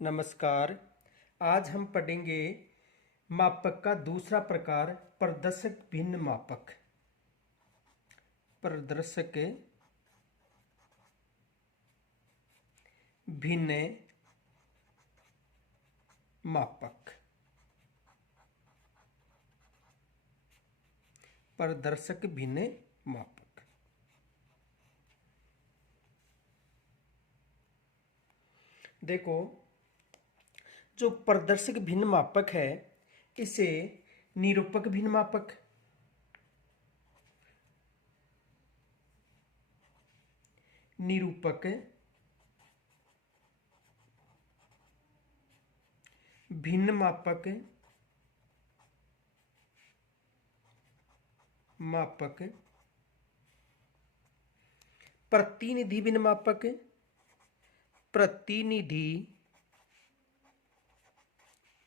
नमस्कार। आज हम पढ़ेंगे मापक का दूसरा प्रकार प्रदर्शक भिन्न मापक। प्रदर्शक भिन्न मापक। प्रदर्शक भिन्न मापक। देखो, जो प्रदर्शक भिन्न मापक है इसे निरूपक भिन्न मापक, निरूपक भिन्न मापक, मापक प्रतिनिधि भिन्न मापक, प्रतिनिधि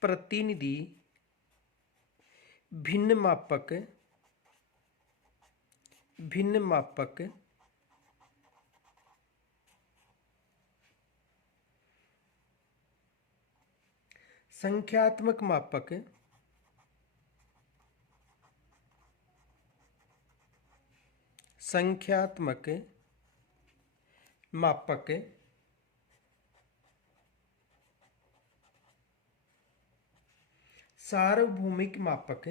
प्रतिनिधि भिन्न मापक, भिन्न मापक संख्यात्मक मापक, संख्यात्मक मापक सार्वभौमिक मापक,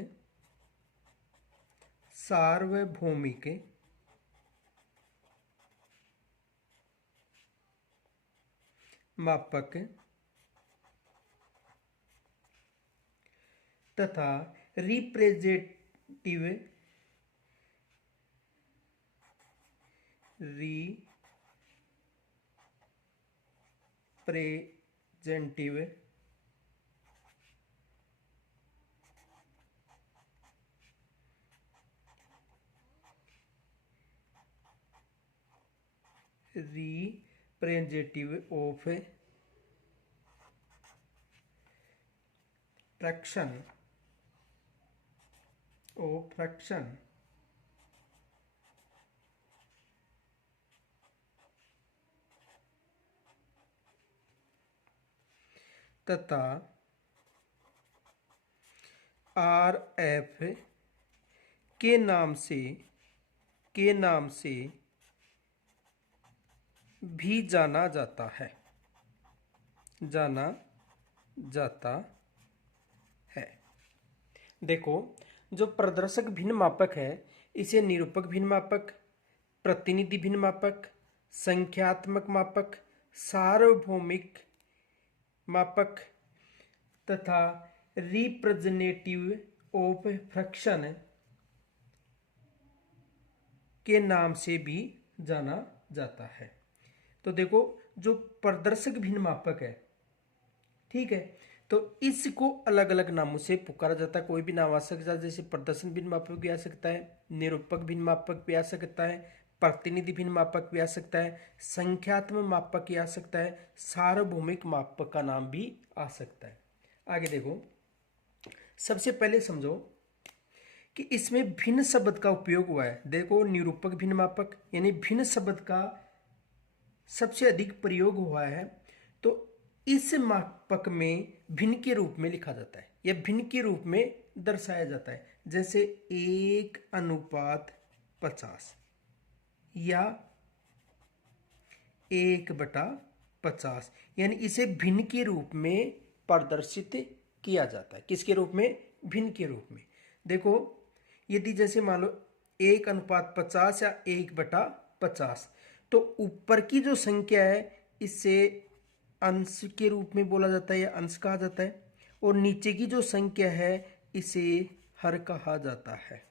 सार्वभौमिक मापक तथा रिप्रेजेंटेटिव representative of fraction तथा RF के नाम से भी जाना जाता है, देखो, जो प्रदर्शक भिन्न मापक है इसे निरूपक भिन्न मापक, प्रतिनिधि भिन्न मापक, संख्यात्मक मापक, सार्वभौमिक मापक तथा रिप्रेजेंटेटिव ऑफ फ्रैक्शन के नाम से भी जाना जाता है। तो देखो, जो प्रदर्शक भिन्न मापक है, ठीक है, तो इसको अलग अलग नामों से पुकारा जाता है। कोई भी नाम आ सकता है, जैसे प्रदर्शन भिन्न मापक भी आ सकता है, निरूपक भिन्न मापक भी आ सकता है, प्रतिनिधि भिन्न मापक भी आ सकता है, संख्यात्मक मापक भी आ सकता है, सार्वभौमिक मापक का नाम भी आ सकता है। आगे देखो, सबसे पहले समझो कि इसमें भिन्न शब्द का उपयोग हुआ है। देखो, निरूपक भिन्न मापक यानी भिन्न शब्द का सबसे अधिक प्रयोग हुआ है, तो इस मापक में भिन्न के रूप में लिखा जाता है या भिन्न के रूप में दर्शाया जाता है, जैसे 1:50 या 1/50, यानी इसे भिन्न के रूप में प्रदर्शित किया जाता है। किसके रूप में? भिन्न के रूप में। देखो, यदि जैसे मान लो 1:50 या 1/50, तो ऊपर की जो संख्या है इसे अंश के रूप में बोला जाता है या अंश कहा जाता है, और नीचे की जो संख्या है इसे हर कहा जाता है।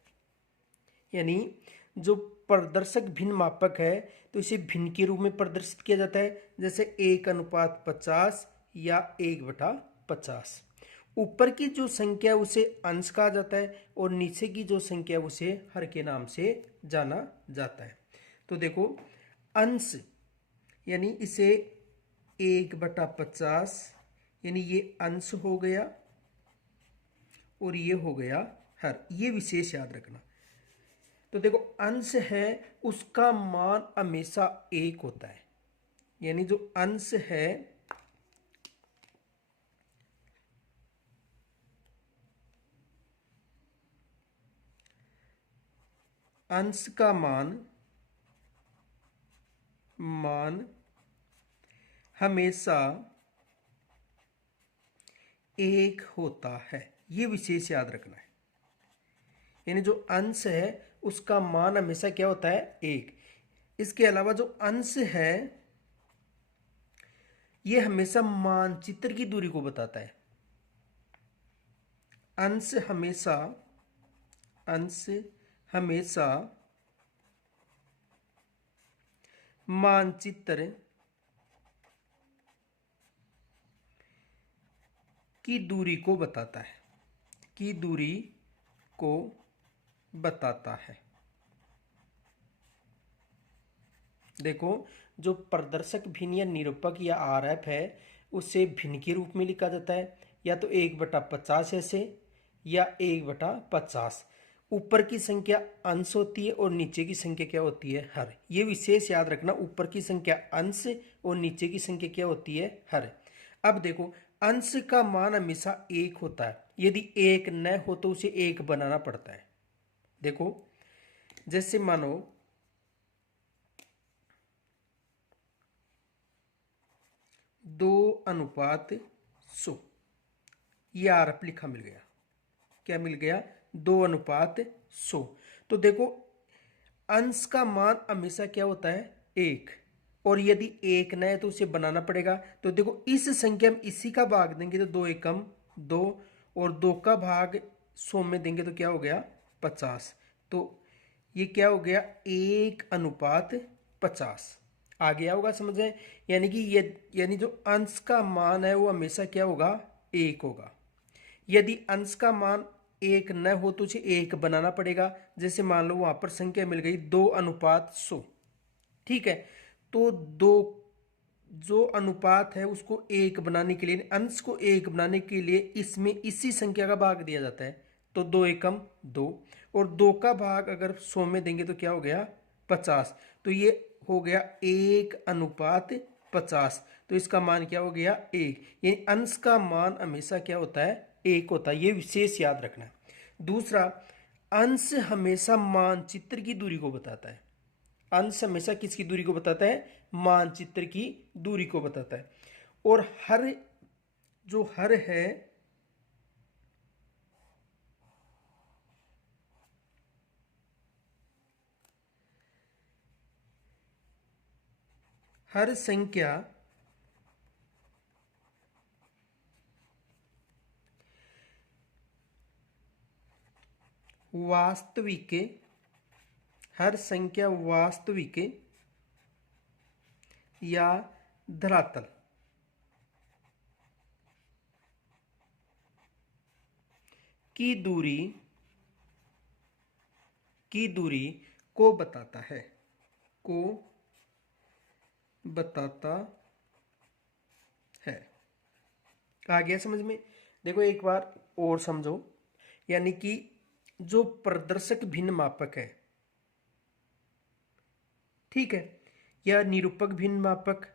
यानी जो प्रदर्शक भिन्न मापक है तो इसे भिन्न के रूप में प्रदर्शित किया जाता है, जैसे 1:50 या 1/50। ऊपर की जो संख्या उसे अंश कहा जाता है और नीचे की जो संख्या उसे हर के नाम से जाना जाता है। तो देखो, अंश यानी इसे 1/50 यानी ये अंश हो गया और ये हो गया हर, ये विशेष याद रखना। तो देखो, अंश है उसका मान हमेशा 1 होता है, यानी जो अंश है अंश का मान हमेशा एक होता है, ये विशेष याद रखना है। यानी जो अंश है उसका मान हमेशा क्या होता है, एक। इसके अलावा जो अंश है ये हमेशा मानचित्र की दूरी को बताता है। अंश हमेशा मानचित्र की दूरी को बताता है, की दूरी को बताता है। देखो, जो प्रदर्शक भिन्न या निरूपक या आरएफ है उसे भिन्न के रूप में लिखा जाता है, या तो 1/50 ऐसे या 1/50। ऊपर की संख्या अंश होती है और नीचे की संख्या क्या होती है, हर। ये विशेष याद रखना, ऊपर की संख्या अंश और नीचे की संख्या क्या होती है, हर। अब देखो, अंश का मान हमेशा एक होता है, यदि एक न हो तो उसे एक बनाना पड़ता है। देखो, जैसे मानो 2:100, ये आरएफ लिखा मिल गया। क्या मिल गया, 2:100। तो देखो, अंश का मान हमेशा क्या होता है, एक। और यदि एक न है तो उसे बनाना पड़ेगा। तो देखो, इस संख्या में इसी का भाग देंगे तो 2 एकम 2, और 2 का भाग 100 में देंगे तो क्या हो गया, 50। तो ये क्या हो गया, 1:50। आ गया होगा समझ में। यानी कि ये, यानी जो अंश का मान है वो हमेशा क्या होगा, एक होगा। यदि अंश का मान एक न हो तो उसे एक बनाना पड़ेगा। जैसे मान लो वहां पर संख्या मिल गई 2:100, ठीक है। तो दो जो अनुपात है उसको एक बनाने के लिए, अंश को एक बनाने के लिए इसमें इसी संख्या का भाग दिया जाता है। तो 2 एकम 2, और 2 का भाग अगर 100 में देंगे तो क्या हो गया, 50। तो ये हो गया 1:50। तो इसका मान क्या हो गया, एक। यानी अंश का मान हमेशा क्या होता है, एक होता है। ये विशेष याद रखना है। दूसरा, अंश हमेशा मानचित्र की दूरी को बताता है। अंश हमेशा किसकी दूरी को बताता है, मानचित्र की दूरी को बताता है। और हर, जो हर है, हर संख्या वास्तविक, हर संख्या वास्तविक या धरातल की दूरी को बताता है, को बताता है। आ गया समझ में। देखो एक बार और समझो, यानी कि जो प्रदर्शक भिन्न मापक है, ठीक है, या निरूपक भिन्न मापक,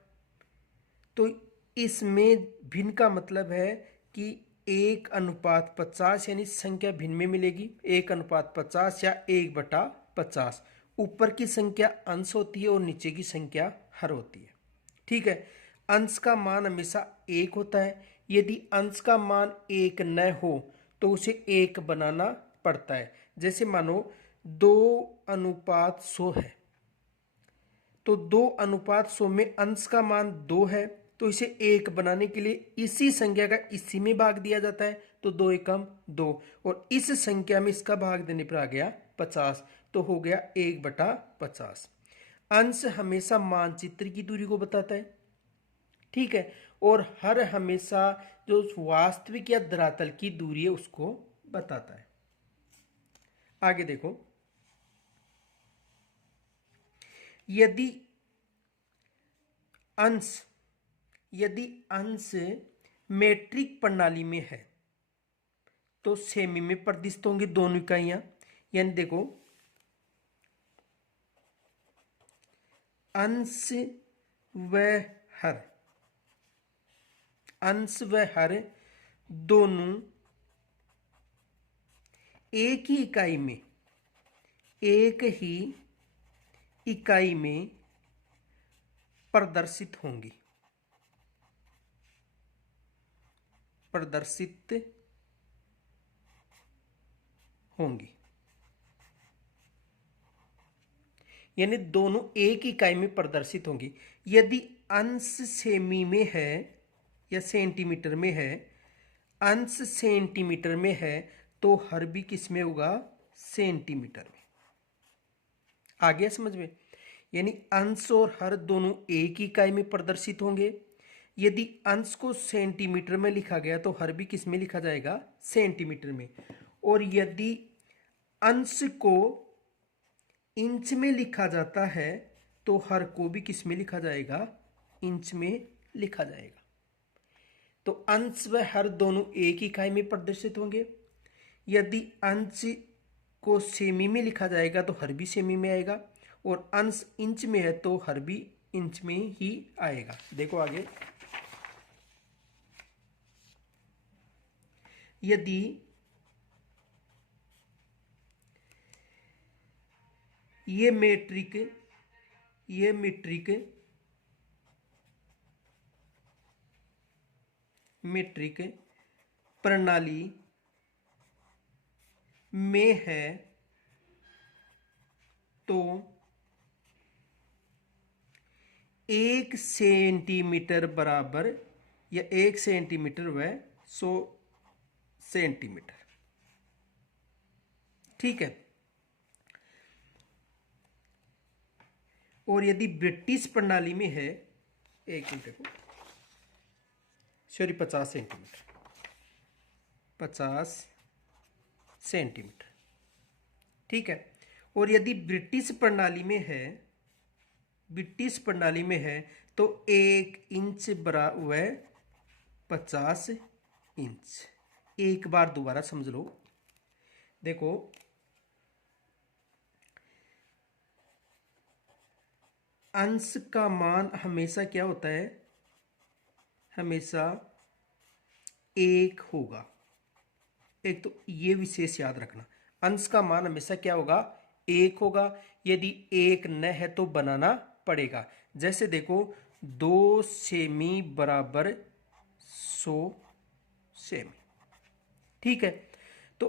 तो इसमें भिन्न का मतलब है कि 1:50, यानी संख्या भिन्न में मिलेगी 1:50 या 1/50। ऊपर की संख्या अंश होती है और नीचे की संख्या हर होती है, ठीक है। अंश का मान हमेशा एक होता है। यदि अंश का मान एक न हो तो उसे एक बनाना पड़ता है। जैसे मानो 2:100 है, तो 2:100 में अंश का मान 2 है, तो इसे एक बनाने के लिए इसी संख्या का इसी में भाग दिया जाता है। तो 2 एकम 2, और इस संख्या में इसका भाग देने पर आ गया 50। तो हो गया 1/50। अंश हमेशा मानचित्र की दूरी को बताता है, ठीक है। और हर हमेशा जो वास्तविक या धरातल की दूरी है उसको बताता है। आगे देखो, यदि अंश, यदि अंश मेट्रिक प्रणाली में है तो सेमी में प्रदिष्ट होंगी दोनों इकाइयां। यानी देखो, अंश व हर, अंश व हर दोनों एक ही इकाई में, एक ही इकाई में प्रदर्शित होंगी, प्रदर्शित होंगी, यानी दोनों एक इकाई में प्रदर्शित होंगी। यदि अंश सेमी में है या सेंटीमीटर में है, अंश सेंटीमीटर में है तो हर भी किस में होगा, सेंटीमीटर में। आ गया समझ में? यानी अंश और हर दोनों एक ही इकाई में प्रदर्शित होंगे। यदि अंश को सेंटीमीटर में लिखा गया तो हर भी किस में लिखा जाएगा, सेंटीमीटर में। और यदि अंश को इंच में लिखा जाता है तो हर को भी किस में लिखा जाएगा, इंच में लिखा जाएगा। तो अंश व हर दोनों एक ही इकाई में प्रदर्शित होंगे। यदि अंश को सेमी में लिखा जाएगा तो हर भी सेमी में आएगा, और अंश इंच में है तो हर भी इंच में ही आएगा। देखो आगे, यदि ये मीट्रिक प्रणाली में है तो 1 सेंटीमीटर बराबर, या 1 सेंटीमीटर व 100 सेंटीमीटर। ठीक है। और यदि ब्रिटिश प्रणाली में है, एक मिनट देखो, सॉरी 50 सेंटीमीटर, 50 सेंटीमीटर। ठीक है। और यदि ब्रिटिश प्रणाली में है, ब्रिटिश प्रणाली में है तो 1 इंच बराबर 50 इंच। एक बार दोबारा समझ लो। देखो, अंश का मान हमेशा क्या होता है, हमेशा 1 होगा। एक तो ये विशेष याद रखना, अंश का मान हमेशा क्या होगा, 1 होगा। यदि 1 न है तो बनाना पड़ेगा। जैसे देखो, 2 सेमी बराबर 100 सेमी। ठीक है। तो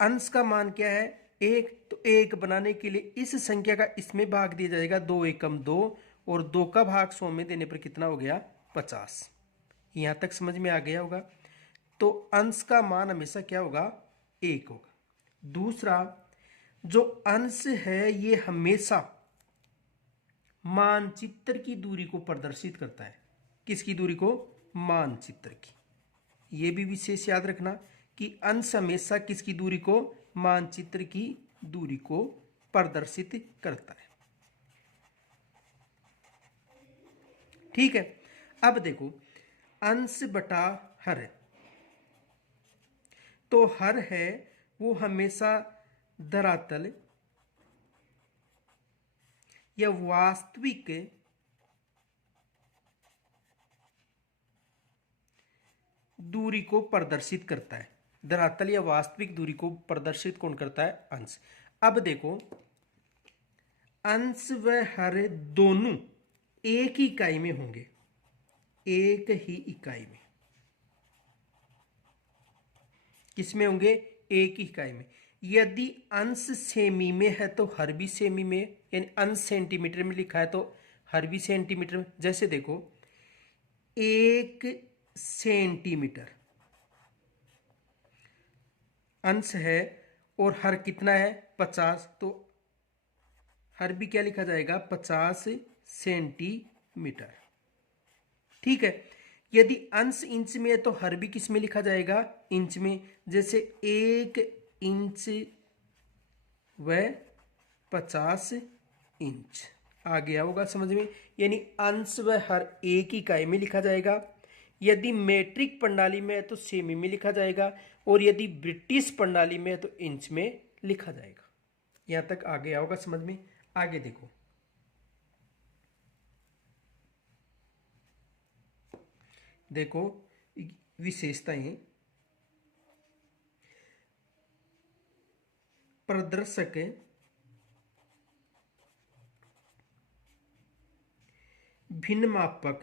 अंश का मान क्या है, 1। तो 1 बनाने के लिए इस संख्या का इसमें भाग दिया जाएगा, 2 एकम 2, और 2 का भाग 100 में देने पर कितना हो गया, 50। यहां तक समझ में आ गया होगा। तो अंश का मान हमेशा क्या होगा, 1 होगा। दूसरा, जो अंश है ये हमेशा मानचित्र की दूरी को प्रदर्शित करता है। किसकी दूरी को, मानचित्र की। ये भी विशेष याद रखना कि अंश हमेशा किसकी दूरी को, मानचित्र की दूरी को प्रदर्शित करता है। ठीक है। अब देखो, अंश बटा हर, तो हर है वो हमेशा धरातल या वास्तविक दूरी को प्रदर्शित करता है। धरातल या वास्तविक दूरी को प्रदर्शित कौन करता है, अंश। अब देखो, अंश व हर दोनों एक ही इकाई में होंगे, एक ही इकाई में। किसमें होंगे, एक ही इकाई में। यदि अंश सेमी में है तो हर भी सेमी में, यानी अंश सेंटीमीटर में लिखा है तो हर भी सेंटीमीटर में। जैसे देखो, 1 सेंटीमीटर अंश है और हर कितना है, 50, तो हर भी क्या लिखा जाएगा, 50 सेंटीमीटर। ठीक है। यदि अंश इंच में है तो हर भी किस में लिखा जाएगा, इंच में। जैसे 1 इंच व 50 इंच। आ गया होगा समझ में? यानी अंश व हर एक इकाई में लिखा जाएगा। यदि मैट्रिक प्रणाली में है तो सेमी में लिखा जाएगा, और यदि ब्रिटिश प्रणाली में है तो इंच में लिखा जाएगा। यहां तक आ गया होगा समझ में? आगे देखो, देखो विशेषताएं। प्रदर्शक भिन्न मापक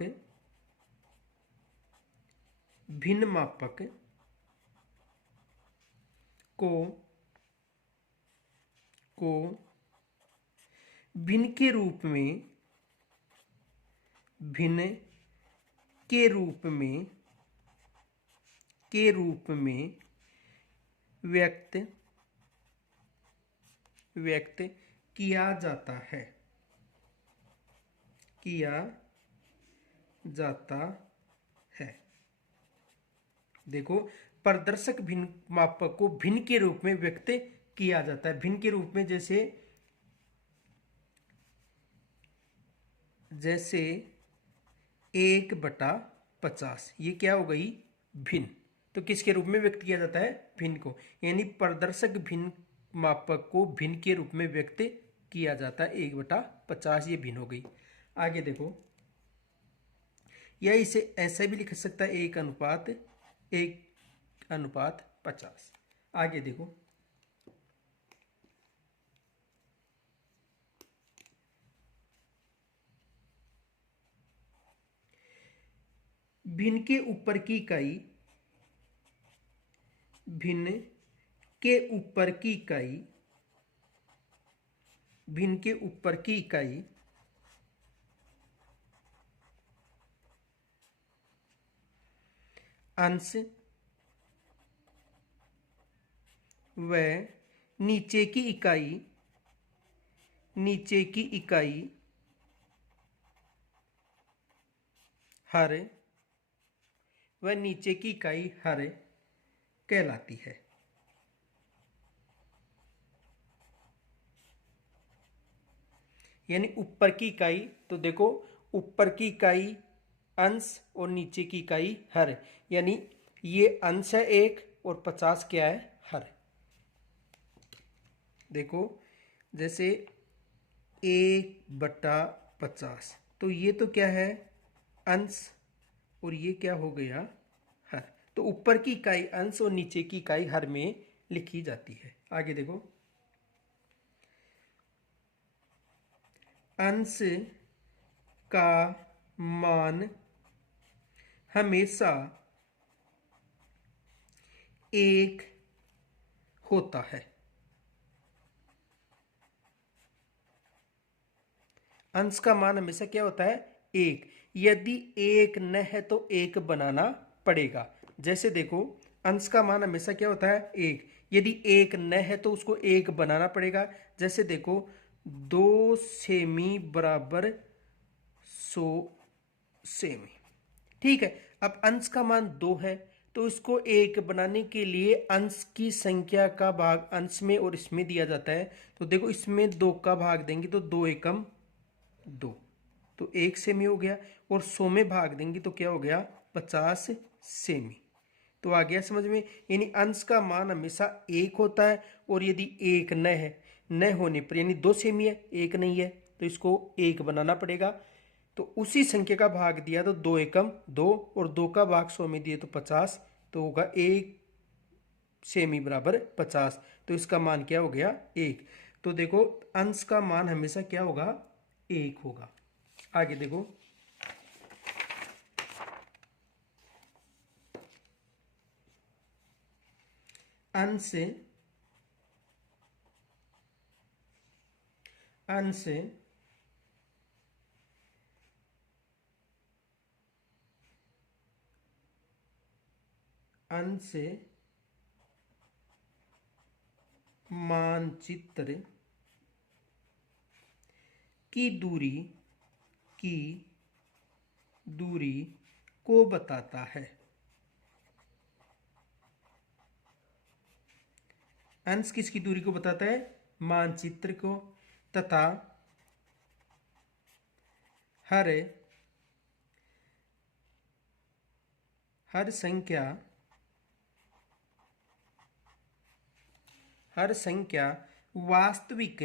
को भिन्न के रूप में व्यक्त किया जाता है। देखो, प्रदर्शक भिन्न मापक को भिन्न के रूप में व्यक्त किया जाता है। भिन्न के रूप में जैसे 1/50, ये क्या हो गई? भिन्न। तो किसके रूप में व्यक्त किया जाता है? भिन्न को। यानी प्रदर्शक भिन्न मापक को भिन्न के रूप में व्यक्त किया जाता है 1/50, ये भिन्न हो गई। आगे देखो, या इसे ऐसा भी लिख सकता है 1:50। आगे देखो, भिन्न के ऊपर की इकाई अंश व नीचे की इकाई हर कहलाती है। यानी ऊपर की इकाई, तो देखो ऊपर की इकाई अंश और नीचे की इकाई हर, यानी ये अंश है 1 और 50 क्या है? हर। देखो, जैसे 1/50, तो ये तो क्या है? अंश, और ये क्या हो गया? हर। तो ऊपर की इकाई अंश और नीचे की इकाई हर में लिखी जाती है। आगे देखो, अंश का मान हमेशा 1 होता है। अंश का मान हमेशा क्या होता है? 1। यदि 1 न है तो 1 बनाना पड़ेगा। जैसे देखो, अंश का मान हमेशा क्या होता है? 1। यदि 1 न है तो उसको 1 बनाना पड़ेगा। जैसे देखो, 2 सेमी बराबर 100 सेमी। ठीक है। अब अंश का मान 2 है, तो इसको 1 बनाने के लिए अंश की संख्या का भाग अंश में और इसमें दिया जाता है। तो देखो, इसमें 2 का भाग देंगे तो 2 एकम 2, तो 1 सेमी हो गया। और 100 में भाग देंगे तो क्या हो गया? 50 सेमी। तो आ गया समझ में? यानी अंश का मान हमेशा 1 होता है, और यदि 1 न है, न होने पर, यानी 2 सेमी है, 1 नहीं है, तो इसको 1 बनाना पड़ेगा। तो उसी संख्या का भाग दिया तो 2 एकम 2, और 2 का भाग 100 में दिए तो 50, तो होगा 1 सेमी बराबर 50। तो इसका मान क्या हो गया? 1। तो देखो, अंश का मान हमेशा क्या होगा? 1 होगा। आगे देखो, अंश मानचित्र की दूरी को बताता है। अंश किसकी दूरी को बताता है? मानचित्र को। तथा हर संख्या वास्तविक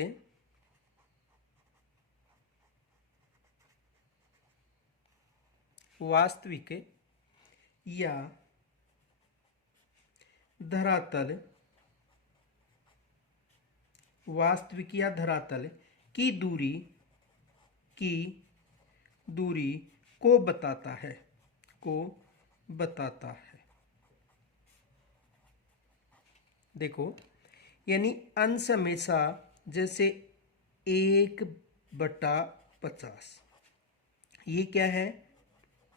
या धरातल की दूरी को बताता है, को बताता है। देखो, यानी अंश हमेशा जैसे 1/50, ये क्या है,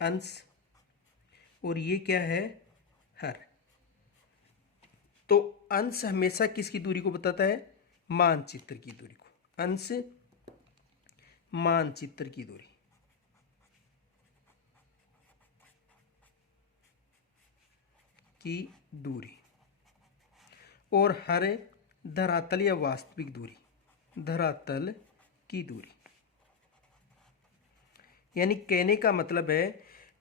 अंश, और ये क्या है, हर। तो अंश हमेशा किसकी दूरी को बताता है, मानचित्र की दूरी को। अंश मानचित्र की दूरी, की दूरी, और हर धरातल या वास्तविक दूरी, धरातल की दूरी। यानी कहने का मतलब है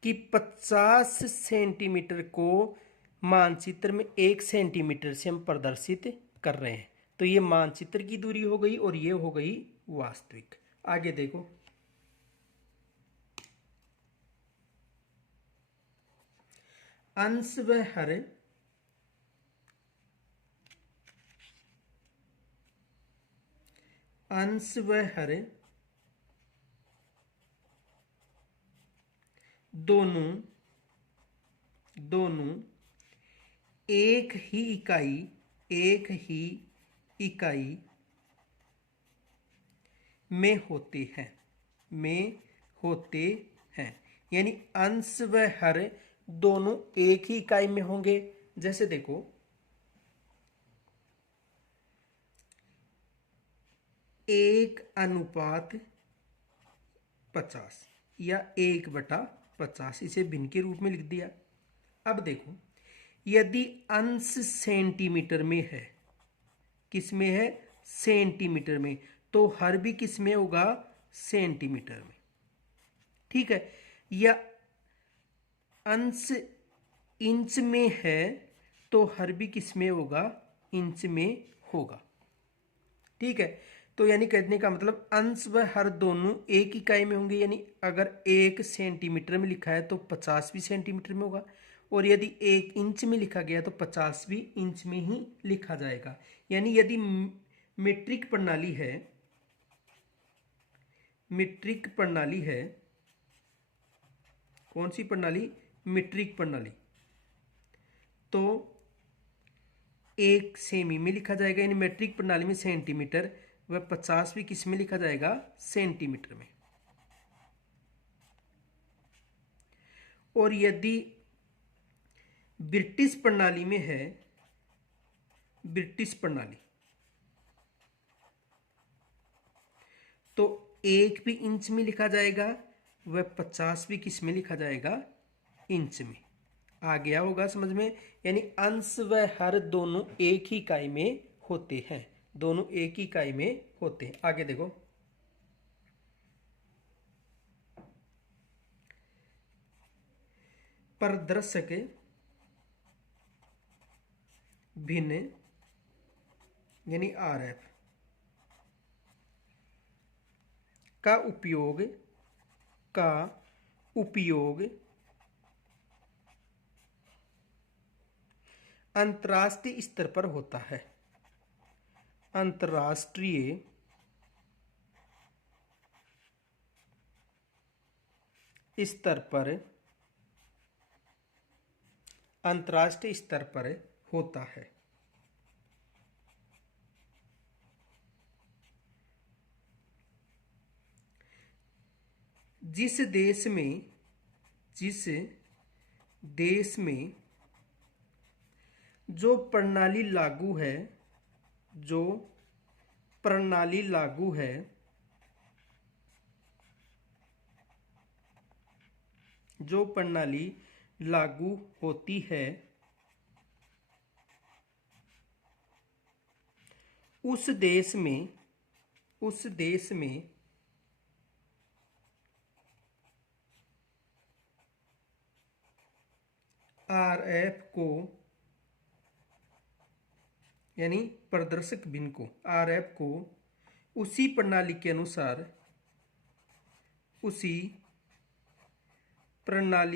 कि 50 सेंटीमीटर को मानचित्र में 1 सेंटीमीटर से हम प्रदर्शित कर रहे हैं, तो ये मानचित्र की दूरी हो गई और ये हो गई वास्तविक। आगे देखो, अंश व हर अंश व हर दोनों एक ही इकाई में होते हैं। यानी अंश व हर दोनों एक ही इकाई में होंगे। जैसे देखो, 1:50 या 1/50, इसे भिन्न के रूप में लिख दिया। अब देखो, यदि अंश सेंटीमीटर में है, किस में है, सेंटीमीटर में, तो हर भी किस में होगा, सेंटीमीटर में। ठीक है। या अंश इंच में है तो हर भी किस में होगा, इंच में होगा। ठीक है। तो यानी कहने का मतलब अंश व हर दोनों एक इकाई में होंगे। यानी अगर 1 सेंटीमीटर में लिखा है तो 50 भी सेंटीमीटर में होगा, और यदि 1 इंच में लिखा गया तो 50 भी इंच में ही लिखा जाएगा। यानी यदि मीट्रिक प्रणाली है, कौन सी प्रणाली, मीट्रिक प्रणाली, तो 1 सेमी में लिखा जाएगा। यानी मीट्रिक प्रणाली में सेंटीमीटर, व 50 भी किस में लिखा जाएगा, सेंटीमीटर में। और यदि ब्रिटिश प्रणाली में है, ब्रिटिश प्रणाली, तो 1 भी इंच में लिखा जाएगा, वह 50 भी किस में लिखा जाएगा, इंच में। आ गया होगा समझ में। यानी अंश व हर दोनों एक ही इकाई में होते हैं, दोनों एक ही इकाई में होते हैं। आगे देखो, प्रदर्शक भिन्न, यानी आरएफ का उपयोग अंतर्राष्ट्रीय स्तर पर होता है। अंतर्राष्ट्रीय स्तर पर होता है। जिस देश में जो प्रणाली लागू है, जो प्रणाली लागू होती है, उस देश में आरएफ को, यानी प्रदर्शक भिन्न को, आरएफ को उसी प्रणाली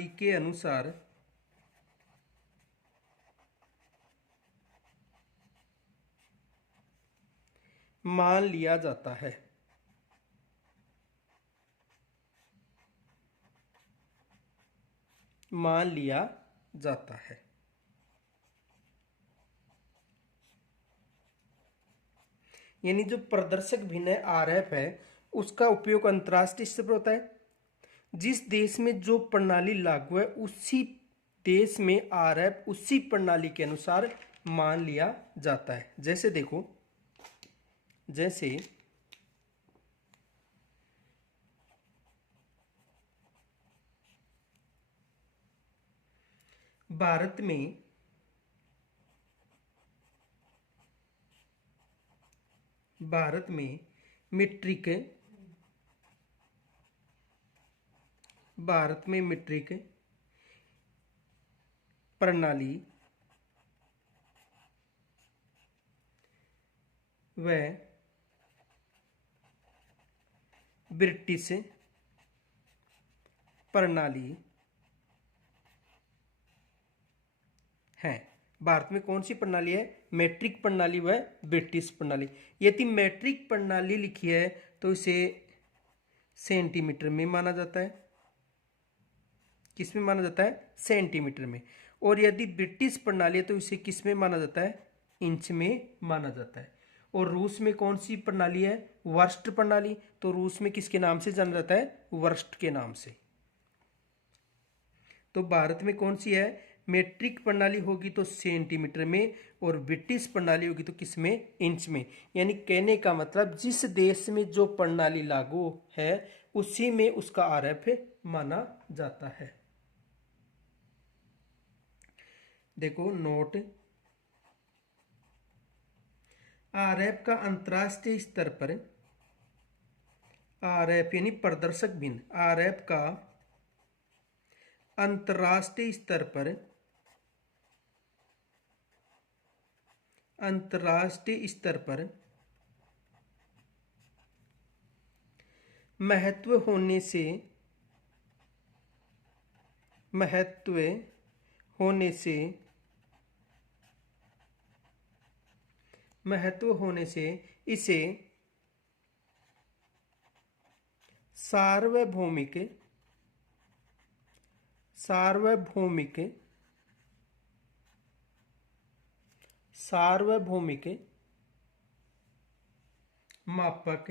के अनुसार मान लिया जाता है। मान लिया जाता है। यानी जो प्रदर्शक भिन्न है आरएफ है, उसका उपयोग अंतरराष्ट्रीय स्तर पर होता है। जिस देश में जो प्रणाली लागू है उसी देश में आरएफ उसी प्रणाली के अनुसार मान लिया जाता है। जैसे देखो, जैसे भारत में मीट्रिक प्रणाली व ब्रिटिश प्रणाली है। भारत में कौन सी प्रणाली है? मैट्रिक प्रणाली व ब्रिटिश प्रणाली। यदि मैट्रिक प्रणाली लिखी है तो इसे सेंटीमीटर में माना जाता है। किस में माना जाता है? सेंटीमीटर में। और यदि ब्रिटिश प्रणाली है तो इसे किस में माना जाता है? इंच में माना जाता है। और रूस में कौन सी प्रणाली है? वर्स्ट प्रणाली। तो रूस में किसके नाम से जाना जाता है? वर्स्ट के नाम से। तो भारत में कौन सी है? मीट्रिक प्रणाली होगी तो सेंटीमीटर में, और ब्रिटिश प्रणाली होगी तो किस में? इंच में। यानी कहने का मतलब जिस देश में जो प्रणाली लागू है उसी में उसका आरएफ माना जाता है। देखो नोट, आरएफ का अंतरराष्ट्रीय स्तर पर, आरएफ यानी प्रदर्शक भिन्न, आरएफ का अंतरराष्ट्रीय स्तर पर, अंतरराष्ट्रीय स्तर पर महत्व होने से, महत्व होने से, महत्व होने से इसे सार्वभौमिक, सार्वभौमिक, सार्वभौमिक मापक,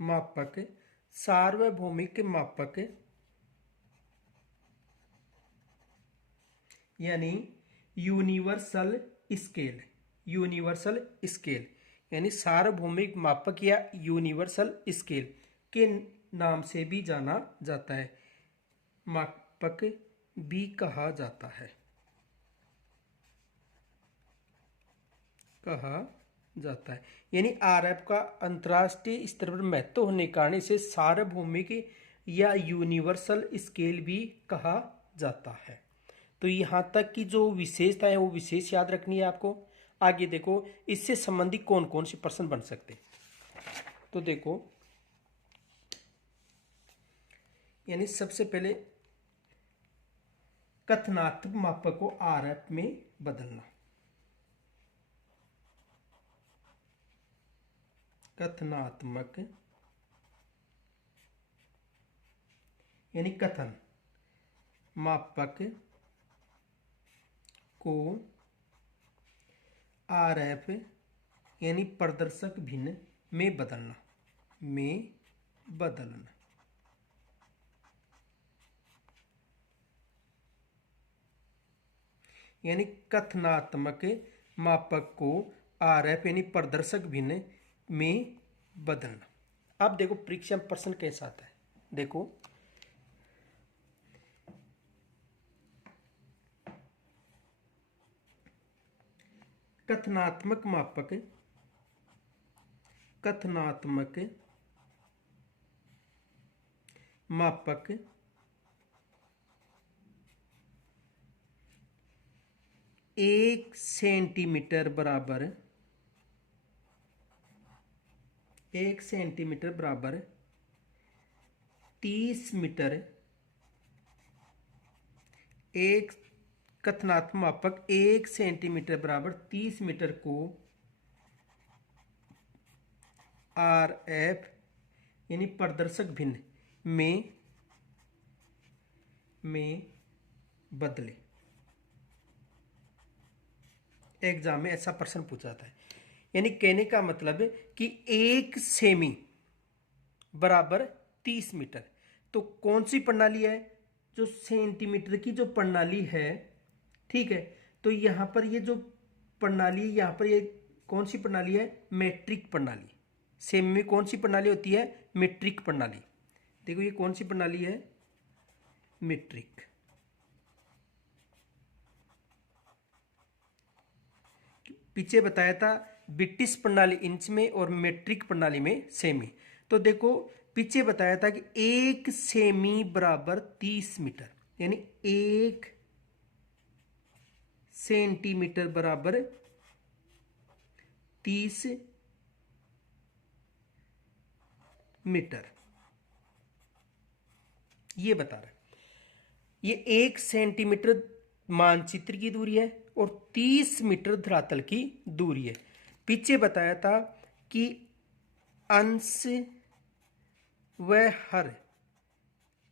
मापक, सार्वभौमिक मापक यानी यूनिवर्सल स्केल, यूनिवर्सल स्केल यानी सार्वभौमिक मापक या यूनिवर्सल स्केल के नाम से भी जाना जाता है, मापक भी कहा जाता है, कहा जाता है। यानी आरएफ का अंतरराष्ट्रीय स्तर पर महत्व होने के कारण इसे सार्वभौमिक या यूनिवर्सल स्केल भी कहा जाता है। तो यहाँ तक की जो विशेषता है वो विशेष याद रखनी है आपको। आगे देखो इससे संबंधित कौन कौन से प्रश्न बन सकते। तो देखो, यानी सबसे पहले कथनात्मक मापक को आरएफ में बदलना, कथनात्मक यानी कथन मापक को आरएफ यानी प्रदर्शक भिन्न में बदलना, में बदलना। यानी कथनात्मक मापक को आरएफ यानी प्रदर्शक भिन्न में बदलना। अब देखो परीक्षा में प्रश्न कैसा आता है। देखो कथनात्मक मापक, कथनात्मक मापक एक सेंटीमीटर बराबर, एक सेंटीमीटर बराबर 30 मीटर, एक कथनात्मक मापक 1 सेंटीमीटर बराबर 30 मीटर को आरएफ यानी प्रदर्शक भिन्न में बदले। एग्जाम में ऐसा प्रश्न पूछा जाता है। यानी कहने का मतलब है कि 1 सेमी बराबर 30 मीटर। तो कौन सी प्रणाली है? जो सेंटीमीटर की जो प्रणाली है, ठीक है। तो यहां पर ये जो प्रणाली, यहां पर ये कौन सी प्रणाली है? मीट्रिक प्रणाली। सेमी में कौन सी प्रणाली होती है? मीट्रिक प्रणाली। देखो ये कौन सी प्रणाली है? मीट्रिक। पीछे बताया था ब्रिटिश प्रणाली इंच में और मीट्रिक प्रणाली में सेमी। तो देखो पीछे बताया था कि 1 सेमी बराबर 30 मीटर, यानी 1 सेंटीमीटर बराबर 30 मीटर, ये बता रहा है। ये 1 सेंटीमीटर मानचित्र की दूरी है और 30 मीटर धरातल की दूरी है। पीछे बताया था कि अंश व हर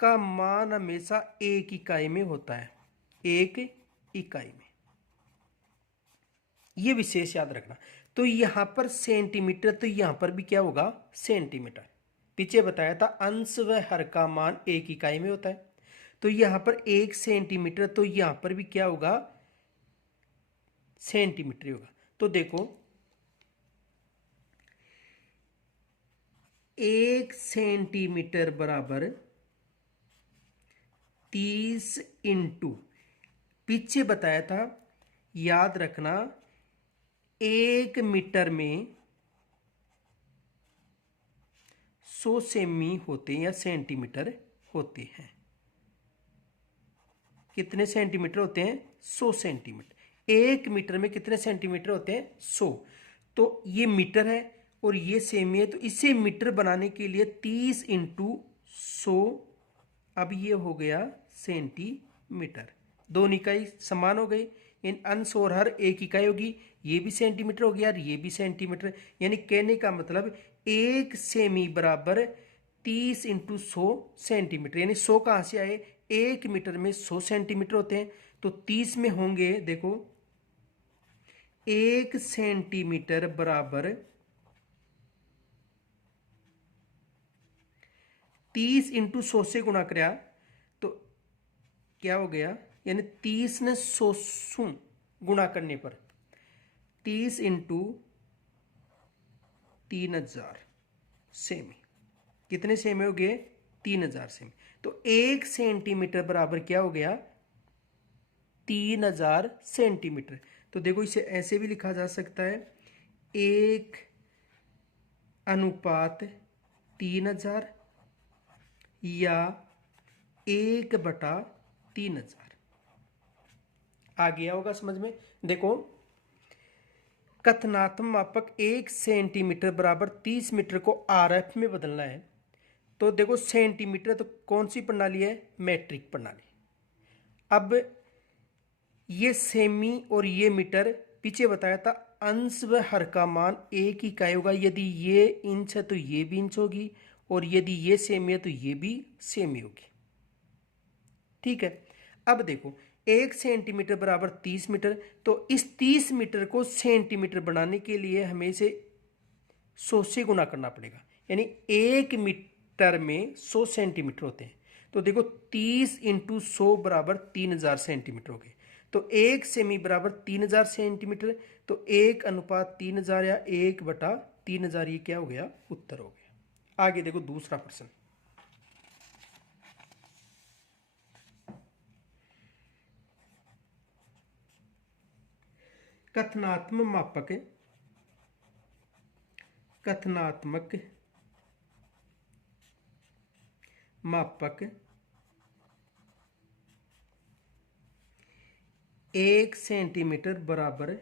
का मान हमेशा 1 इकाई में होता है, 1 इकाई में। यह विशेष याद रखना। तो यहां पर सेंटीमीटर, तो यहां पर भी क्या होगा? सेंटीमीटर। पीछे बताया था अंश व हर का मान 1 इकाई में होता है। तो यहां पर 1 सेंटीमीटर, तो यहां पर भी क्या होगा? सेंटीमीटर ही होगा। तो देखो 1 सेंटीमीटर बराबर 30 इंटू, पीछे बताया था, याद रखना, 1 मीटर में 100 सेमी होते हैं या सेंटीमीटर होते हैं। कितने सेंटीमीटर होते हैं? 100 सेंटीमीटर। 1 मीटर में कितने सेंटीमीटर होते हैं? 100। तो ये मीटर है और ये सेमी है, तो इसे मीटर बनाने के लिए 30 इंटू 100, अब ये हो गया सेंटीमीटर। दोनों इकाई समान हो गई, इन अंश और हर 1 इकाई होगी। ये भी सेंटीमीटर हो गया और ये भी सेंटीमीटर। यानी कहने का मतलब 1 सेमी बराबर 30 इंटू 100 सेंटीमीटर। यानी 100 कहां से आए? 1 मीटर में 100 सेंटीमीटर होते हैं, तो 30 में होंगे, देखो 1 सेंटीमीटर बराबर 30 इंटू 100 से गुणा कराया तो क्या हो गया? यानी 30 ने 100 से गुणा करने पर 30 इंटू 3000 सेमी। कितने सेमी हो गए? 3000 सेमी। तो 1 सेंटीमीटर बराबर क्या हो गया? 3000 सेंटीमीटर। तो देखो इसे ऐसे भी लिखा जा सकता है, 1 अनुपात 3000 या 1/3000। आ गया होगा समझ में? देखो कथनात्मक मापक 1 सेंटीमीटर बराबर 30 मीटर को आरएफ में बदलना है। तो देखो सेंटीमीटर तो कौन सी प्रणाली है? मीट्रिक प्रणाली। अब ये सेमी और ये मीटर, पीछे बताया था अंश व हर का मान 1 इकाई होगा। यदि ये इंच है तो ये भी इंच होगी, और यदि ये सेमी है तो ये भी सेमी होगी। ठीक है। अब देखो 1 सेंटीमीटर बराबर 30 मीटर, तो इस 30 मीटर को सेंटीमीटर बनाने के लिए हमें इसे 100 से गुणा करना पड़ेगा। यानी 1 मीटर में 100 सेंटीमीटर होते हैं। तो देखो 30 इंटू 100 बराबर 3000 सेंटीमीटर हो गए। तो 1 सेमी बराबर 3000 सेंटीमीटर। तो 1 अनुपात 3000 या 1/3000, ये क्या हो गया? उत्तर हो गया। आगे देखो दूसरा प्रश्न। कथनात्मक मापक 1 सेंटीमीटर बराबर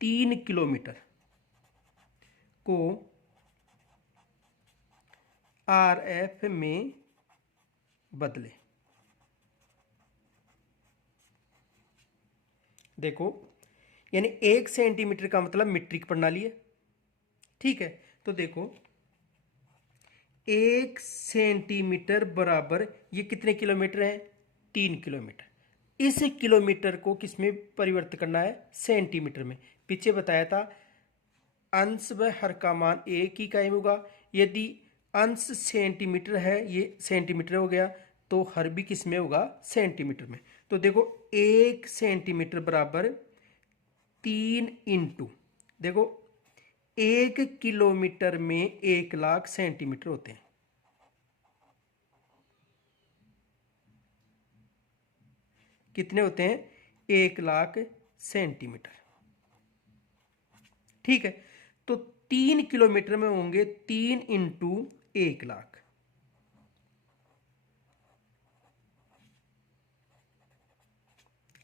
3 किलोमीटर को आरएफ में बदले। देखो यानी 1 सेंटीमीटर का मतलब मीट्रिक प्रणाली है। ठीक है। तो देखो 1 सेंटीमीटर बराबर ये कितने किलोमीटर है? 3 किलोमीटर। इस किलोमीटर को किस में परिवर्तित करना है? सेंटीमीटर में। पीछे बताया था अंश व हर का मान एक ही कायम होगा। यदि अंश सेंटीमीटर है, ये सेंटीमीटर हो गया, तो हर भी किस में होगा? सेंटीमीटर में। तो देखो 1 सेंटीमीटर बराबर 3 इंटू, देखो 1 किलोमीटर में 1,00,000 सेंटीमीटर होते हैं। कितने होते हैं? 1,00,000 सेंटीमीटर। ठीक है, तो 3 किलोमीटर में होंगे 3 इंटू 1,00,000।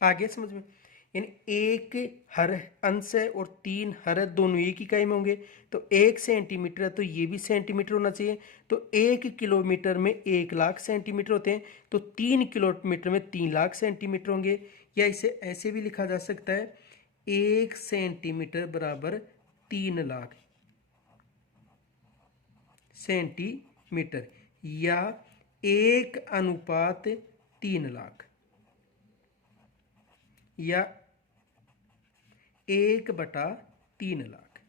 आगे समझ में? यानी एक हर अंश है और 3 हर है, दोनों एक ही इकाई में होंगे। तो 1 सेंटीमीटर है तो ये भी सेंटीमीटर होना चाहिए। तो 1 किलोमीटर में 1,00,000 सेंटीमीटर होते हैं, तो 3 किलोमीटर में 3,00,000 सेंटीमीटर होंगे। या इसे ऐसे भी लिखा जा सकता है 1 सेंटीमीटर बराबर 3,00,000 सेंटीमीटर, या 1 अनुपात 3,00,000, या 1/3,00,000।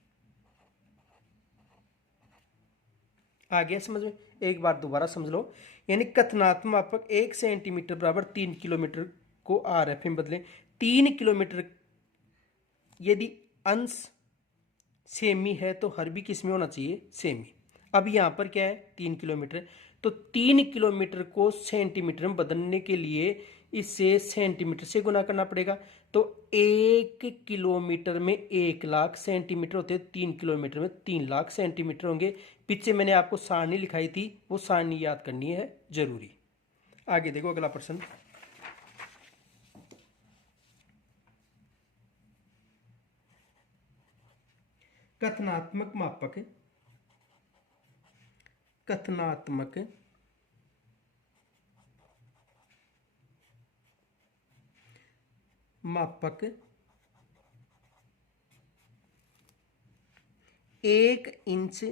आ गया समझ में? एक बार दोबारा समझ लो। यानी कथनात्मक मापक 1 सेंटीमीटर बराबर 3 किलोमीटर को RF में बदलें। 3 किलोमीटर यदि अंश सेमी है तो हर भी किस में होना चाहिए? सेमी। अब यहाँ पर क्या है? 3 किलोमीटर। तो 3 किलोमीटर को सेंटीमीटर में बदलने के लिए इसे सेंटीमीटर से गुना करना पड़ेगा। तो 1 किलोमीटर में 1,00,000 सेंटीमीटर होते हैं, 3 किलोमीटर में 3,00,000 सेंटीमीटर होंगे। पीछे मैंने आपको सारणी लिखाई थी, वो सारणी याद करनी है जरूरी। आगे देखो अगला प्रश्न। कथनात्मक मापक, कथनात्मक मापक 1 इंच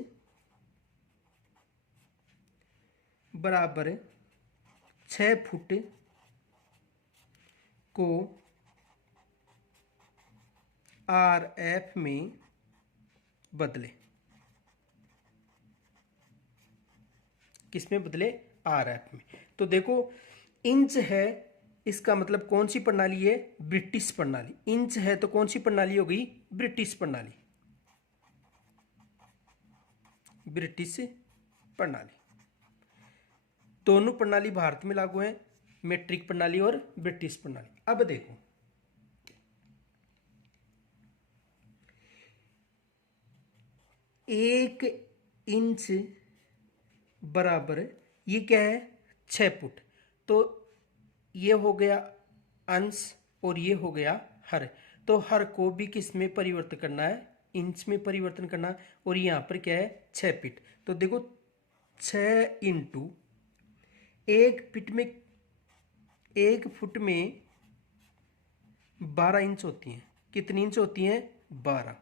बराबर 6 फुट को RF में बदले। किस में बदले? RF में। तो देखो इंच है, इसका मतलब कौन सी प्रणाली है? ब्रिटिश प्रणाली। इंच है तो कौन सी प्रणाली हो गई? ब्रिटिश प्रणाली। ब्रिटिश प्रणाली। दोनों प्रणाली भारत में लागू है, मीट्रिक प्रणाली और ब्रिटिश प्रणाली। अब देखो 1 इंच बराबर, ये क्या है? 6 फुट। तो ये हो गया अंश और ये हो गया हर। तो हर को भी किस में परिवर्तन करना है? इंच में परिवर्तन करना है। और यहाँ पर क्या है? 6 फीट। तो देखो 6 इंटू 1 फीट में, 1 फुट में 12 इंच होती हैं। कितनी इंच होती हैं? 12।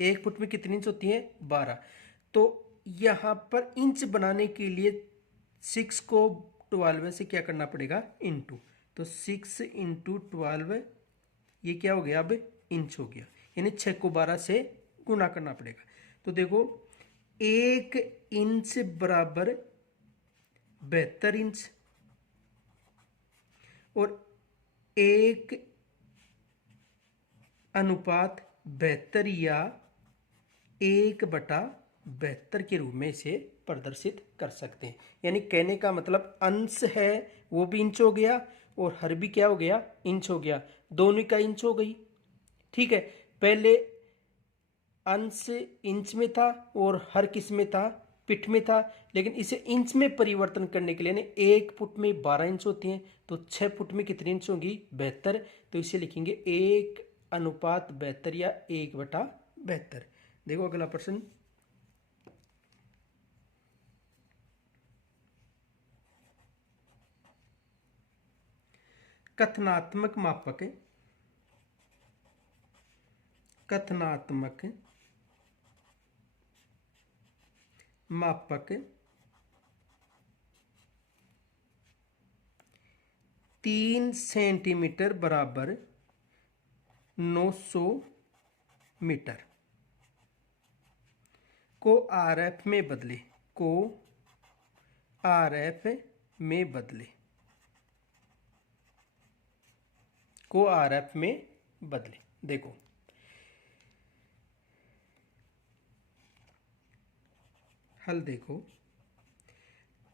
1 फुट में कितनी इंच होती हैं? 12। तो यहाँ पर इंच बनाने के लिए 6 को 12 से क्या करना पड़ेगा? इंटू। तो 6 इंटू 12, ये क्या हो गया? अब इंच हो गया। यानी 6 को 12 से गुना करना पड़ेगा। तो देखो 1 इंच बराबर 72 इंच, और 1 अनुपात 72 या 1/72 के रूप में इसे प्रदर्शित कर सकते हैं। यानी कहने का मतलब अंश है वो भी इंच हो गया और हर भी क्या हो गया? इंच हो गया। दोनों का इंच हो गई। ठीक है, पहले अंश इंच में था और हर किस में था? पिठ में था। लेकिन इसे इंच में परिवर्तन करने के लिए 1 फुट में 12 इंच होती हैं, तो 6 फुट में कितनी इंच होगी? 72। तो इसे लिखेंगे 1/72 या 1/72। देखो अगला प्रश्न। कथनात्मक मापक, कथनात्मक मापक 3 सेंटीमीटर बराबर 900 मीटर को आरएफ में बदले, को आरएफ में बदले, को आरएफ में बदले। देखो हल देखो,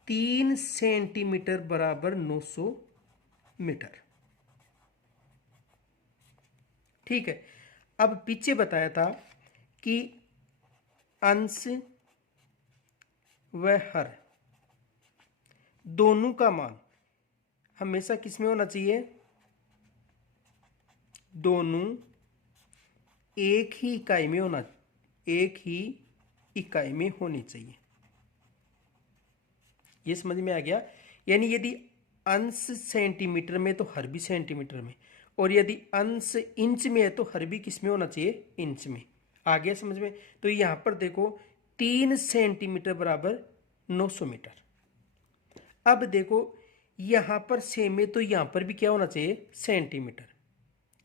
3 सेंटीमीटर बराबर 900 मीटर। ठीक है, अब पीछे बताया था कि अंश व हर दोनों का मान हमेशा किस में होना चाहिए, दोनों एक ही इकाई में होना, एक ही इकाई में होनी चाहिए। ये समझ में आ गया। यानी यदि अंश सेंटीमीटर में तो हर भी सेंटीमीटर में, और यदि अंश इंच में है तो हर भी किस में होना चाहिए, इंच में। आ गया समझ में। तो यहां पर देखो 3 सेंटीमीटर बराबर 900 मीटर। अब देखो यहां पर सेम है तो यहां पर भी क्या होना चाहिए, सेंटीमीटर।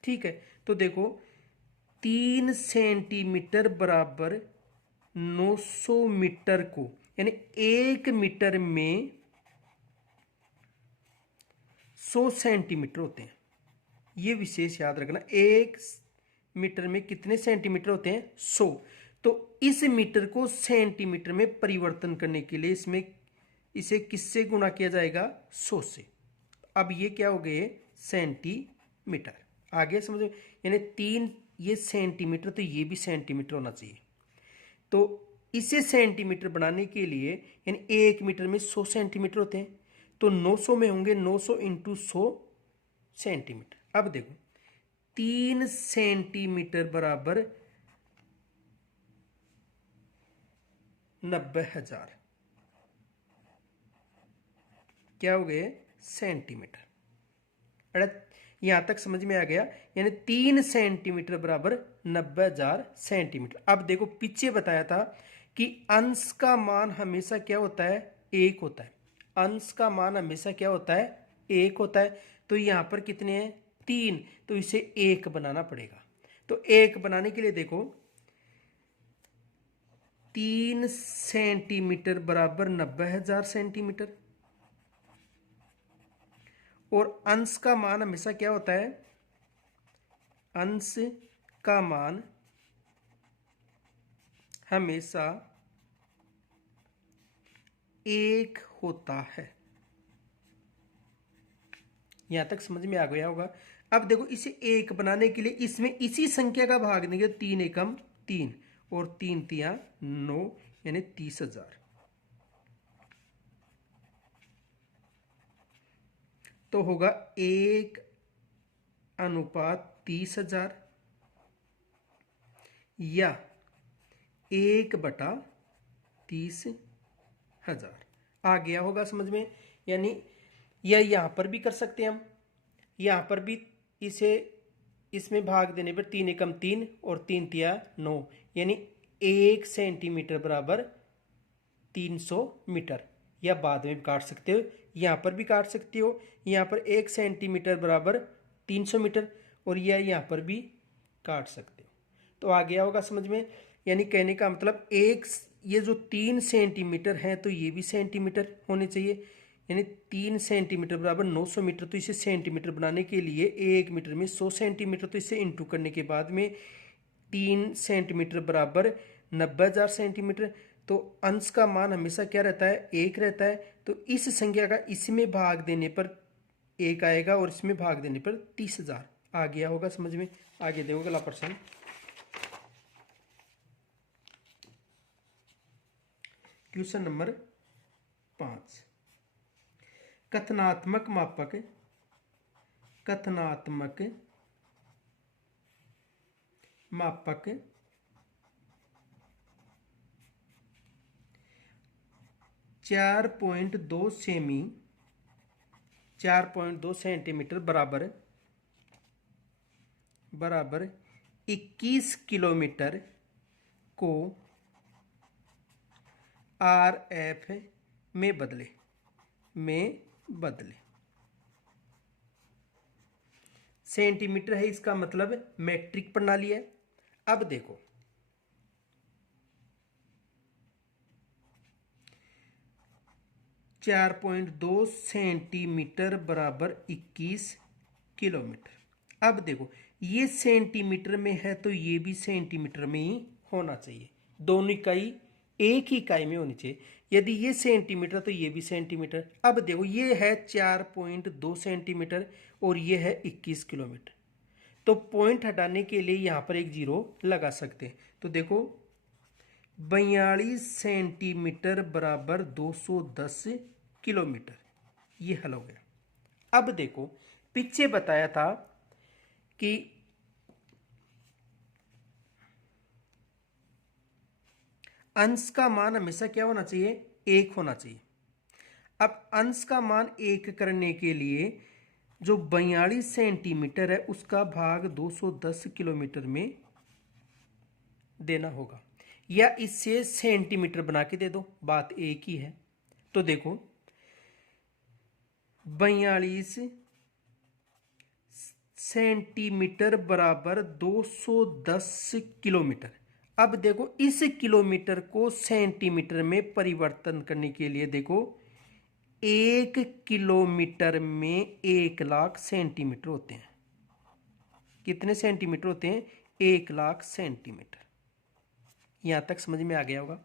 ठीक है, तो देखो 3 सेंटीमीटर बराबर 900 मीटर को, यानी 1 मीटर में 100 सेंटीमीटर होते हैं। ये विशेष याद रखना, 1 मीटर में कितने सेंटीमीटर होते हैं, 100। तो इस मीटर को सेंटीमीटर में परिवर्तन करने के लिए इसमें इसे किससे गुणा किया जाएगा, 100 से। अब ये क्या हो गए, सेंटीमीटर। आगे समझो, यानी 3 ये सेंटीमीटर तो ये भी सेंटीमीटर होना चाहिए। तो इसे सेंटीमीटर बनाने के लिए, यानी 1 मीटर में 100 सेंटीमीटर होते हैं, तो 900 में होंगे 900 इंटू 100 सेंटीमीटर। अब देखो 3 सेंटीमीटर बराबर 90,000 क्या हो गए, सेंटीमीटर। यहां तक समझ में आ गया। यानी 3 सेंटीमीटर बराबर 90,000 सेंटीमीटर। अब देखो पीछे बताया था कि अंश का मान हमेशा क्या होता है, 1 होता है। अंश का मान हमेशा क्या होता है, 1 होता है। तो यहां पर कितने हैं, 3, तो इसे 1 बनाना पड़ेगा। तो 1 बनाने के लिए देखो 3 सेंटीमीटर बराबर 90,000 सेंटीमीटर, और अंश का मान हमेशा क्या होता है, अंश का मान हमेशा 1 होता है। यहां तक समझ में आ गया होगा। अब देखो इसे 1 बनाने के लिए इसमें इसी संख्या का भाग देंगे, 3 एकम 3 और 3 तिया 9, यानी 30,000। तो होगा 1 अनुपात 30,000 या 1/30,000। आ गया होगा समझ में। यानी या यहां पर भी कर सकते हैं हम, यहां पर भी इसे इसमें भाग देने पर 3 एकम 3 और 3 तिया 9, यानी 1 सेंटीमीटर बराबर 300 मीटर। या बाद में भी काट सकते हो, यहां पर भी काट सकते हो। यहां पर 1 सेंटीमीटर बराबर 300 मीटर, और यह यहां पर भी काट सकते हो। तो आ गया होगा समझ में। यानी कहने का मतलब ये जो 3 सेंटीमीटर है तो ये भी सेंटीमीटर होने चाहिए। यानी 3 सेंटीमीटर बराबर 900 मीटर, तो इसे सेंटीमीटर बनाने के लिए 1 मीटर में 100 सेंटीमीटर, तो इसे इंटू करने के बाद में 3 सेंटीमीटर बराबर 90,000 सेंटीमीटर। तो अंश का मान हमेशा क्या रहता है, 1 रहता है। तो इस संख्या का इसमें भाग देने पर 1 आएगा और इसमें भाग देने पर 30,000। आ गया होगा समझ में। आगे देखो अगला प्रश्न, क्वेश्चन नंबर 5। कथनात्मक मापक, कथनात्मक मापक 4.2 सेमी, 4.2 सेंटीमीटर बराबर 21 किलोमीटर को RF में बदले, सेंटीमीटर है, इसका मतलब मैट्रिक प्रणाली है। अब देखो 4.2 सेंटीमीटर बराबर 21 किलोमीटर। अब देखो ये सेंटीमीटर में है तो ये भी सेंटीमीटर में ही होना चाहिए, दोनों इकाई एक ही इकाई में होनी चाहिए। यदि ये सेंटीमीटर तो ये भी सेंटीमीटर। अब देखो ये है 4.2 सेंटीमीटर और ये है 21 किलोमीटर, तो पॉइंट हटाने के लिए यहाँ पर एक जीरो लगा सकते हैं। तो देखो 42 सेंटीमीटर बराबर 210 किलोमीटर, ये हल हो गया। अब देखो पीछे बताया था कि अंश का मान हमेशा क्या होना चाहिए, एक होना चाहिए। अब अंश का मान एक करने के लिए जो 42 सेंटीमीटर है उसका भाग 210 किलोमीटर में देना होगा, या इससे सेंटीमीटर बना के दे दो, बात एक ही है। तो देखो 42 सेंटीमीटर बराबर 210 किलोमीटर। अब देखो इस किलोमीटर को सेंटीमीटर में परिवर्तन करने के लिए देखो 1 किलोमीटर में 1,00,000 सेंटीमीटर होते हैं। कितने सेंटीमीटर होते हैं, 1,00,000 सेंटीमीटर। यहां तक समझ में आ गया होगा।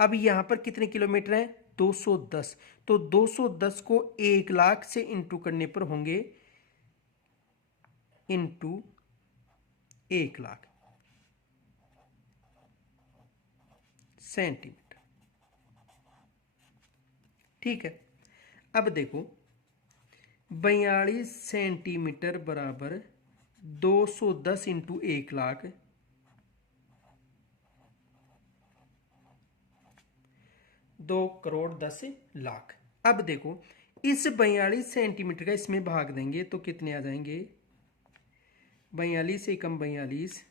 अब यहां पर कितने किलोमीटर हैं, 210। तो 210 को 1,00,000 से इंटू करने पर होंगे इंटू 1,00,000 सेंटीमीटर। ठीक है। अब देखो 42 सेंटीमीटर बराबर 210 इंटू 1,00,000, 2,10,00,000। अब देखो इस 42 सेंटीमीटर का इसमें भाग देंगे तो कितने आ जाएंगे, 42 से कम 42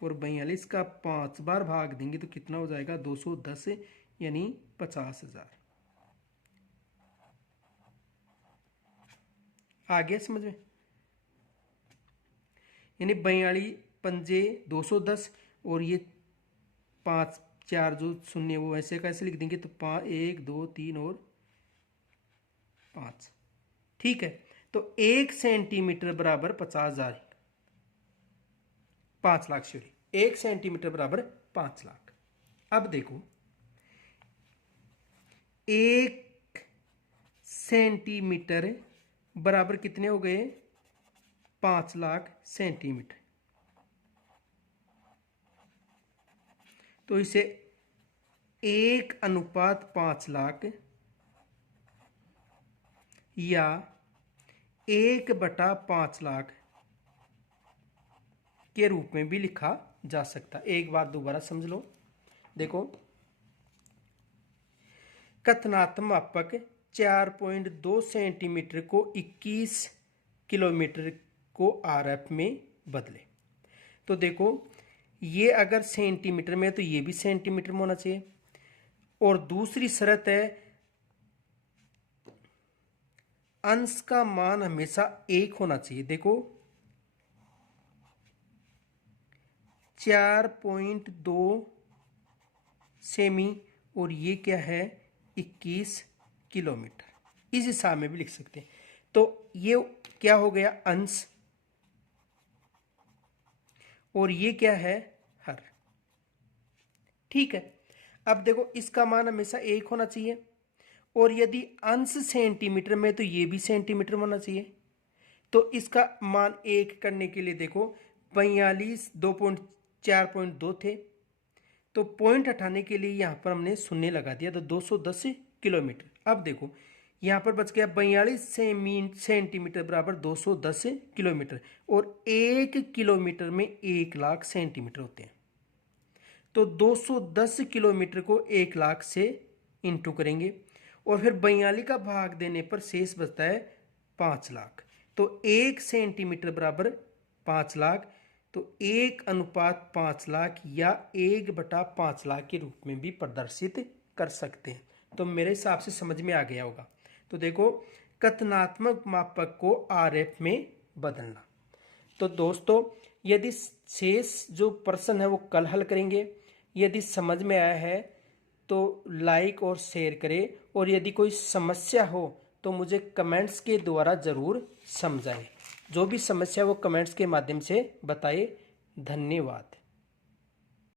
और 42 का 5 बार भाग देंगे तो कितना हो जाएगा, 210 यानी 50,000। आ गया समझ में, यानी 42 पंजे 210 और ये 5 4 जो शून्य वो ऐसे कैसे लिख देंगे, तो 1 2 3 और 5। ठीक है। तो 1 सेंटीमीटर बराबर 50,000, 5,00,000 सॉरी, 1 सेंटीमीटर बराबर 5,00,000। अब देखो 1 सेंटीमीटर बराबर कितने हो गए, 5,00,000 सेंटीमीटर। तो इसे 1:5,00,000 या 1/5,00,000 के रूप में भी लिखा जा सकता। एक बार दोबारा समझ लो। देखो कथनात्मक मापक 4.2 सेंटीमीटर को 21 किलोमीटर को आरएफ में बदले। तो देखो ये अगर सेंटीमीटर में है तो ये भी सेंटीमीटर में होना चाहिए। और दूसरी शर्त है अंश का मान हमेशा एक होना चाहिए। देखो 4.2 सेमी और ये क्या है, 21 किलोमीटर। इस हिसाब में भी लिख सकते हैं। तो ये क्या हो गया, अंश, और ये क्या है, हर। ठीक है। अब देखो इसका मान हमेशा एक होना चाहिए, और यदि अंश सेंटीमीटर में तो ये भी सेंटीमीटर में होना चाहिए। तो इसका मान एक करने के लिए देखो 42 4.2 थे, तो पॉइंट हटाने के लिए यहां पर हमने शून्य लगा दिया, तो 210 किलोमीटर। अब देखो यहां पर बच गया 42 सेंटीमीटर बराबर 210 किलोमीटर, और 1 किलोमीटर में 1,00,000 सेंटीमीटर होते हैं। तो 210 किलोमीटर को 1,00,000 से इंटू करेंगे, और फिर 42 का भाग देने पर शेष बचता है 5,00,000। तो 1 सेंटीमीटर बराबर 5,00,000, तो 1:5,00,000 या 1/5,00,000 के रूप में भी प्रदर्शित कर सकते हैं। तो मेरे हिसाब से समझ में आ गया होगा। तो देखो कथनात्मक मापक को आरएफ में बदलना। तो दोस्तों यदि शेष जो प्रश्न है वो कल हल करेंगे। यदि समझ में आया है तो लाइक और शेयर करें, और यदि कोई समस्या हो तो मुझे कमेंट्स के द्वारा ज़रूर समझाएं। जो भी समस्या वो कमेंट्स के माध्यम से बताएं। धन्यवाद।